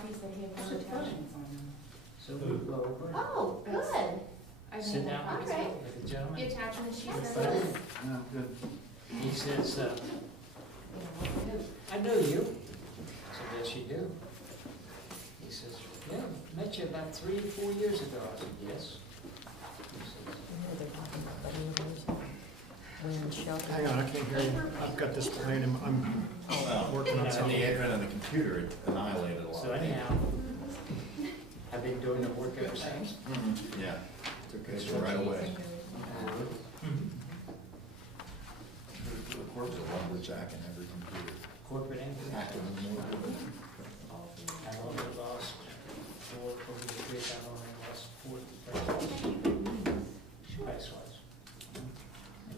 copies that he had for attachments on them. So we'll go over. Oh, good. I Sit mean, down all with right. the the gentleman. attachments she Yes, sent I us. did. No, good. He says, I know you. I said, yes, you do. He says, yeah, met you about 3 or 4 years ago. I said, yes. He says, Hang on, I can't hear you. I've got this plan, and I'm working on And the something. advent of the computer, it annihilated a lot. so anyhow, I've been doing the work ever since. Yeah, took it right away. There's a lumberjack in every computer. Corporate and Active business. more. I've only lost 4 over the years. I've only lost 4 price-wise.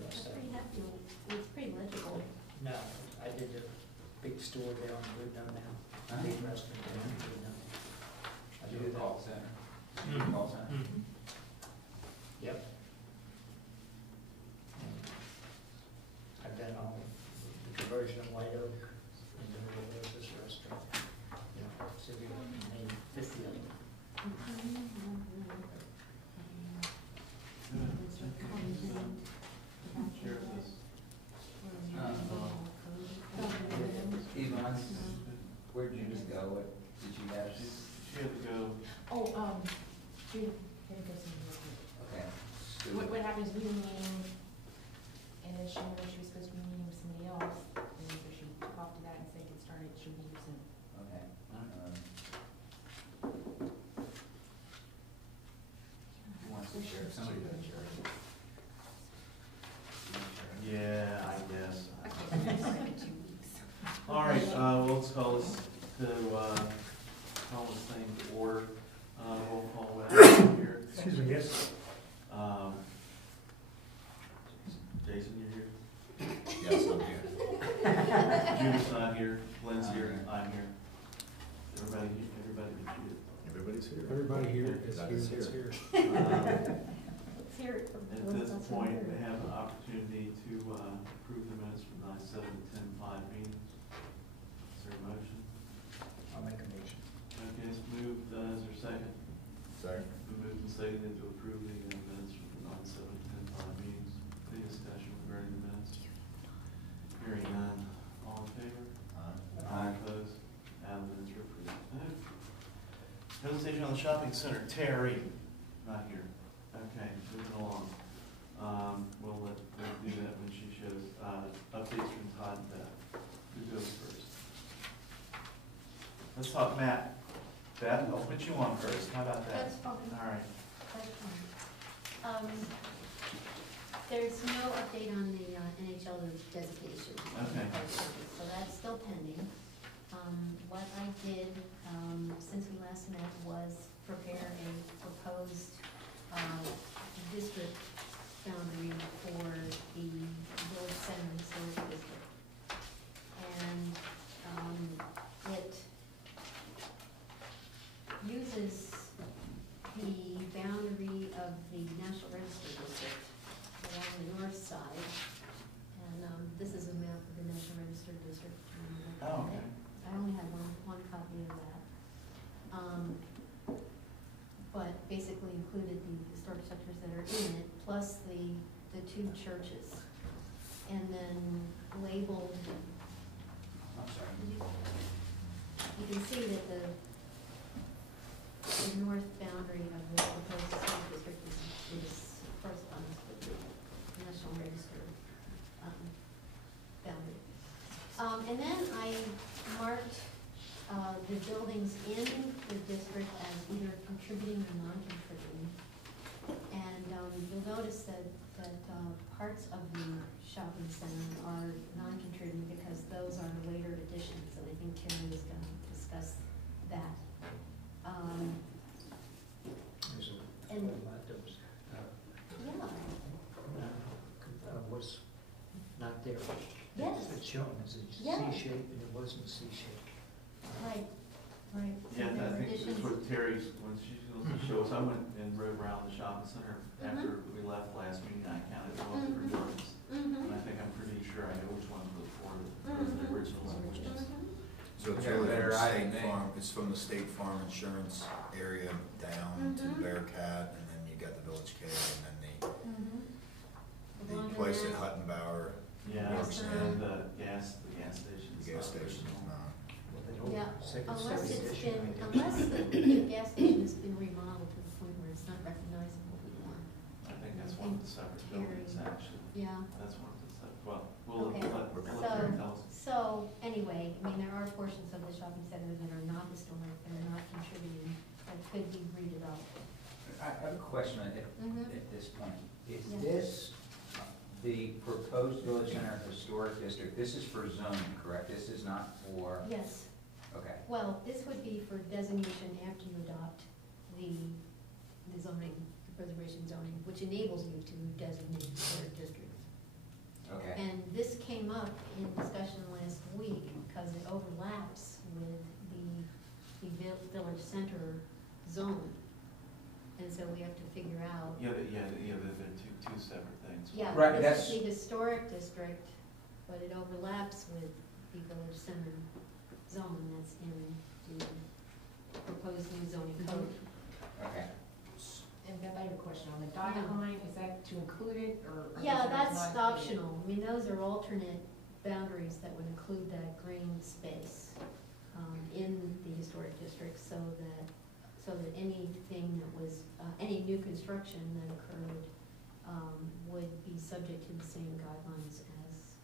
That's pretty hefty. It's pretty legible. No, I did a big store there on Woodnow now, big restaurant there on Woodnow. I You do did that. call center. Mhm. Call center. Mhm. Yep. I've done all the conversion of White Oak into the this restaurant. You know, so we made 50 of them. Yvonne, where'd you just go? What did you have? She had to go. Oh, we had to go somewhere. Okay. What happens, we were meeting, and then she knew she was supposed to be meeting with somebody else, and so she took off to that and said, get started, she'll be here soon. Okay. Who wants to share? Somebody does share. Yeah, I guess. Like in 2 weeks. All right, well, let's call this thing to order. Roll call here. Excuse me, yes? Jason, you're here? Yes, I'm here. Judith's not here, Lynn's here, I'm here. Everybody but Judith. Everybody's here. Everybody here is That here. is That's here. Let's hear it from At this point, we have an opportunity to approve the minutes from 9/7 to 10/5 meetings. Is there a motion? I'll make a motion. Okay, it's moved, is there a second? Sorry. We moved and seconded to approve the minutes from the 9/7 to 10/5 meetings. Any discussion regarding the minutes? Hearing none, all in favor? All opposed? Now the minutes are approved. Presentation on the shopping center, Terry, not here. Okay, moving along. We'll let her do that when she shows, updates from Todd and Beth. Who goes first? Let's talk Matt. Beth, I'll put you on first. How about that? That's fine. All right. That's fine. There's no update on the NHL designation. Okay. So that's still pending. What I did, since we last met, was prepare a proposed, district boundary for the village center historic district. And, it uses the boundary of the National Register District along the north side. And, this is a map of the National Register District. Oh, okay. I only had one copy of that. But basically included the historic structures that are in it, plus the 2 churches. And then labeled, I'm sorry. you can see that the north boundary of the proposed historic district is corresponds with the National Register, boundary. And then I marked, the buildings in the district as either contributing or non-contributing. And, you'll notice that, parts of the shopping center are non-contributing because those are later additions, and I think Terry is gonna discuss that. There's a And- couple of those, Yeah, was not there. Yes. It's shown as a Yeah. C shape and it wasn't C shape. right, right. So Yeah, there I were think that's additions. what Terry's, when she's going to show us, I went and rode around the shopping center after we left last meeting, I counted all the different buildings. And I think I'm pretty sure I know which ones were the originals and which ones. So it's Yeah, really better from eye State than me. Farm, it's from the State Farm insurance area down to Mhm. Bearcat, and then you got the Village Cave, and then the Laundromat. place at Huttenbauer, Yeah, Restaurant. and the gas station. the gas station. Well, they don't- Yeah, second unless service it's station, been, I think. unless the gas station has been remodeled to the point where it's not recognizable anymore. I think that's one of the separate buildings, actually. Yeah, That's one of the separate, well, we'll Okay. let Karen tell us. so, anyway, I mean, there are portions of the shopping center that are not historic, that are not contributing, that could be redeveloped. I have a question at Mhm. this point. Is Yeah. this the proposed Village Center Historic District? This is for zoning, correct? This is not for, Yes, okay. well, this would be for designation after you adopt the zoning, the preservation zoning, which enables you to designate historic districts. Okay. And this came up in discussion last week because it overlaps with the village center zone. And so we have to figure out. Yeah, they're two separate things. Yeah, Right, this that's- is the historic district, but it overlaps with the village center zone that's in the proposed new zoning code. Okay. And Beth, I have a question on the dotted Yeah. line, is that to include it, or? Yeah, is that that's not included? optional. I mean, those are alternate boundaries that would include that green space in the historic district so that anything that was, any new construction that occurred would be subject to the same guidelines as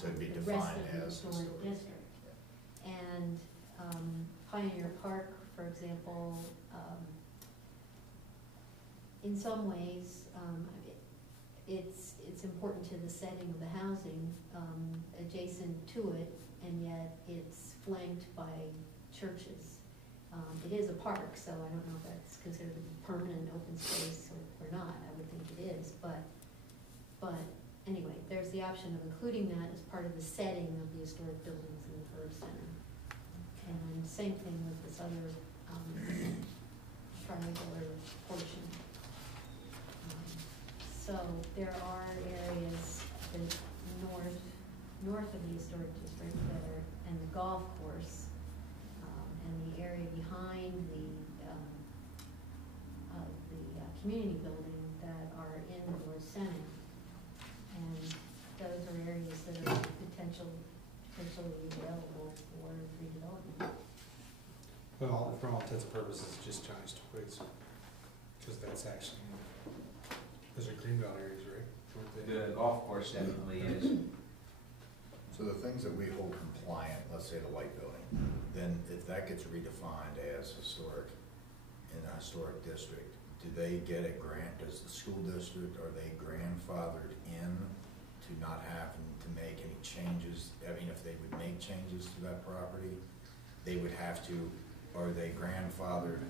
So it'd be the rest defined of the as historic historic. district. And Pioneer Park, for example, in some ways, it's important to the setting of the housing adjacent to it, and yet it's flanked by churches. It is a park, so I don't know if that's considered a permanent open space or not. I would think it is, but anyway, there's the option of including that as part of the setting of the historic buildings in the village center. And same thing with this other triangular portion. So there are areas the north of the historic district that are, and the golf course, and the area behind the community building that are in the village center. And those are areas that are potentially available for redevelopment. Well, for all intents and purposes, it's just Johnny's Toys, because that's actually, those are greenbelt areas, right? Aren't they? The golf course definitely is. So the things that we hold compliant, let's say the white building, then if that gets redefined as historic, in a historic district, do they get a grant, does the school district, are they grandfathered in to not having to make any changes? I mean, if they would make changes to that property, they would have to, are they grandfathered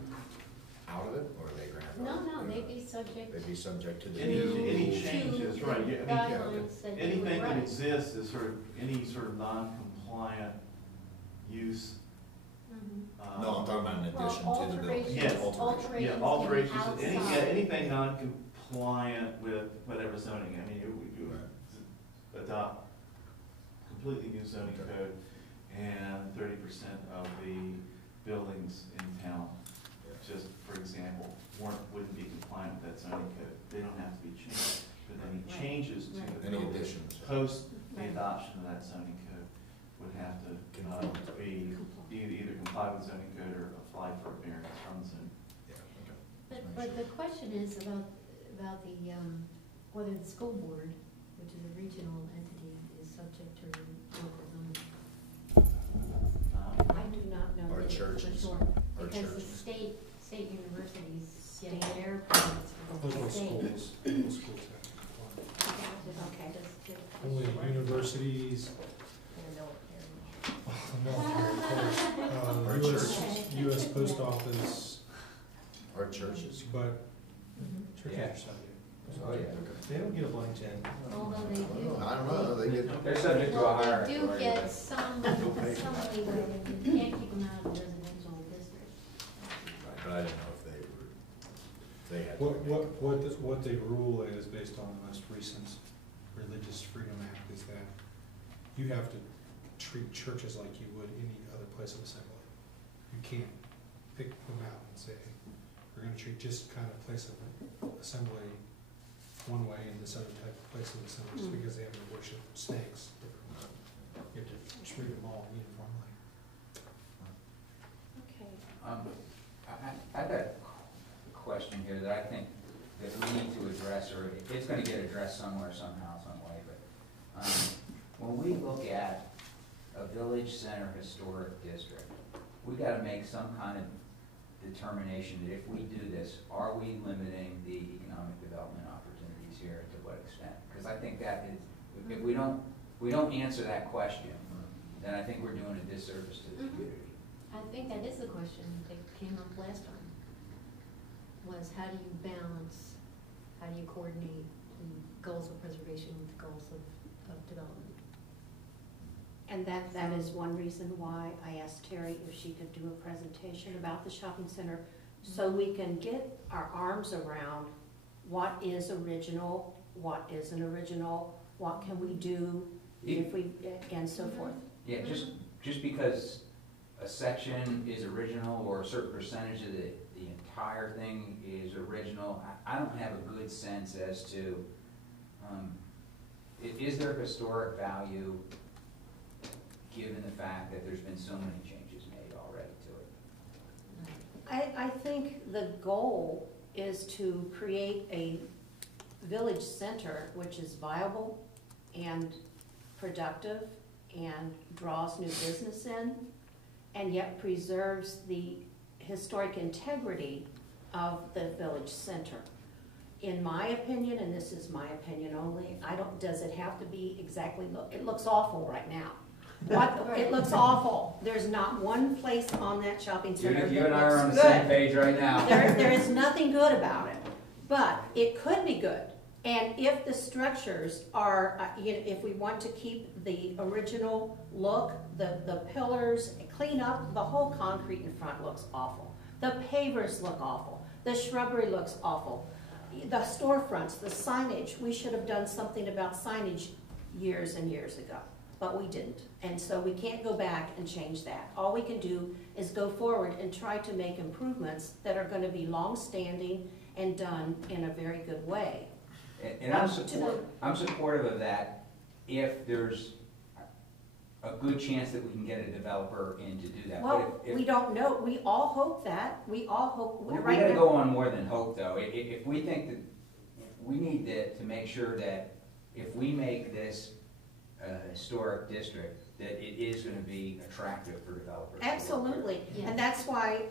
out of it, or are they grandfathered? No, they'd be subject They'd be subject to the Any new. changes, to right, the yeah, I mean, guidelines that you would anything that write. exists is sort of, any sort of non-compliant use. Mhm. No, I'm talking about in Well, addition to the building. Yes. alterations Yeah, to the alterations, outside. anything non-compliant with whatever zoning, I mean, you would adopt completely new zoning Okay. code, and 30% of the buildings in town, just for example, wouldn't be compliant with that zoning code. They don't have to be changed, but any Right. changes to Right. the Any building additions? post the Right. adoption of that zoning code would have to be, either comply with zoning code or apply for a variance from the zoning. Yeah, okay. But the question is about the, whether the school board, which is a regional entity, is subject to local zoning. I do not know Or this for churches. sure, Or because the churches. state universities get their permits from Those the are state. schools, those schools have to Okay. comply. Only universities, Or US Post Office, Or churches? but Mhm. churches Yeah. are subject. Oh, yeah. They don't get a blank check. Although they do. I don't know, they get. They're subject to a Well, higher. they do get some leeway, you can't keep them out of the residential district. Right, but I didn't know if they were, if they had. to make- What the rule is, based on the most recent Religious Freedom Act, is that you have to treat churches like you would any other place of assembly. You can't pick them out and say, we're gonna treat just kind of place of assembly one way and this other type of place of assembly, just because they have to worship snakes. You have to treat them all uniformly. Okay. I've got a question here that I think that we need to address, or it's gonna get addressed somewhere, somehow, some way, but, when we look at a village center historic district, we gotta make some kind of determination that if we do this, are we limiting the economic development opportunities here, to what extent? Because I think that is, if we don't answer that question, then I think we're doing a disservice to the community. I think that is the question that came up last time, was how do you balance, how do you coordinate the goals of preservation with the goals of development? And that is one reason why I asked Terry if she could do a presentation about the shopping center, so we can get our arms around what is original, what isn't original, what can we do if we, and so forth. Yeah, just because a section is original or a certain percentage of the entire thing is original, I don't have a good sense as to, is there historic value given the fact that there's been so many changes made already to it? I think the goal is to create a village center which is viable and productive and draws new business in, and yet preserves the historic integrity of the village center. In my opinion, and this is my opinion only, does it have to be exactly, it looks awful right now. It looks awful. There's not one place on that shopping center You that and I are on looks the same good. page right now. There is nothing good about it, but it could be good. And if the structures are, if we want to keep the original look, the pillars, clean up, the whole concrete in front looks awful. The pavers look awful. The shrubbery looks awful. The storefronts, the signage, we should have done something about signage years and years ago, but we didn't. And so we can't go back and change that. All we can do is go forward and try to make improvements that are going to be long-standing and done in a very good way. And I'm supportive of that if there's a good chance that we can get a developer in to do that. Well, but if we don't know. We all hope that. We all hope. we Right gotta now, go on more than hope, though. If we think that, we need to make sure that if we make this a historic district, that it is gonna be attractive for developers. to work here. absolutely. Yeah. And that's why,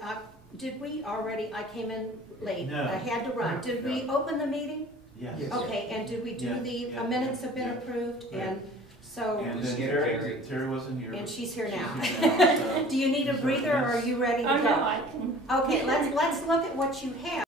did we already, I came in late. No. I had to run. Did we open the meeting? Yes. Yes. Okay, and did we do Yeah, the yeah, minutes have been yeah. approved? Yeah. And so, And Just then get Terry. Terry wasn't here. and she's here She's now. here now, so- Do you need a breather or are you ready to go? I can. Okay, let's look at what you have.